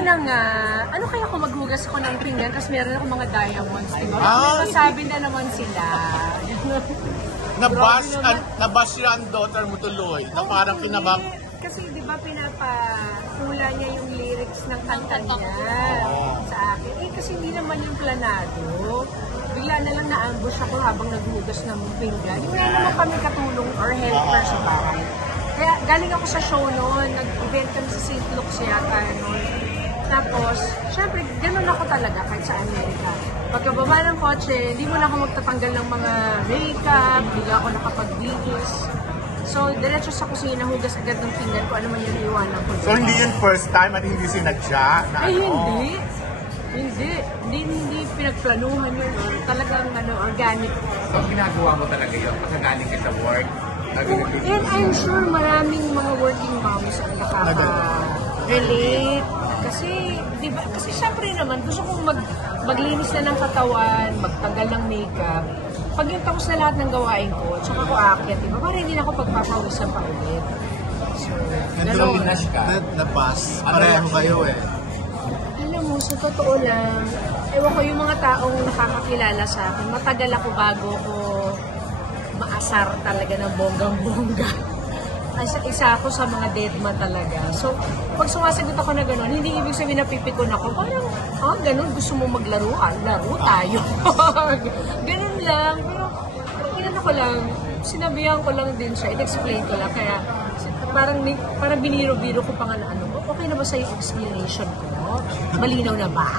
Ayun na nga. Ano kaya kung maghugas ako ng pinggan kasi meron ako mga diamonds, diba? Masasabi na naman sila. Nabash siya ang daughter mo tuloy, na parang kinabab. Kasi di ba pinapahula niya yung lyrics ng kanta niya sa akin. Eh kasi hindi naman yung planado. Bigla na lang na-ambush ako habang naghugas ng pinggan. Wala naman kami katulong or helper sa bahay. Kaya galing ako sa show noon, nag-event kami sa St. Luke's yata noon. Tapos, syempre, ganun ako talaga kahit sa Amerika. Pagkababa ng kotse, hindi mo na ako magtatanggal ng mga makeup, hindi ako nakapagbihis. So, diretso sa kusina, hugas agad ng pinggan ko, ano man yung iwanan ko. So, hindi yun first time at hindi sinadya? Ay, hindi. Hindi pinagplanuhan yun. Talagang organic. So, ginagawa mo talaga yun? Makagaling ka sa work? And I'm sure maraming mga working moms ang nakaka-relate. Kasi, di ba, kasi syempre naman, gusto kong maglinis na ng katawan, magtanggal ng makeup. Pag yung tapos na lahat ng gawain ko, tsaka ko aakyat, di ba? Para hindi na ako pagpapawisan pa ulit. So, gano'n. Nabas. Pareho kayo eh. Alam mo, sa totoo lang, ewan ko yung mga taong nakakakilala sa akin, matagal ako bago ko maasar talaga ng bonggang-bongga. Isa ako sa mga deadma talaga. So, pag sumasagot ako na gano'n, hindi ibig sabihin na pipikon ako. Parang, gano'n, gusto mo maglaro? Laro tayo. Ganun lang. Pero, inano ko lang, sinabihan ko lang din siya, in-explain ko lang. Kaya, parang biniro-biro ko pa nga na okay na ba sa explanation ko? Malinaw na ba?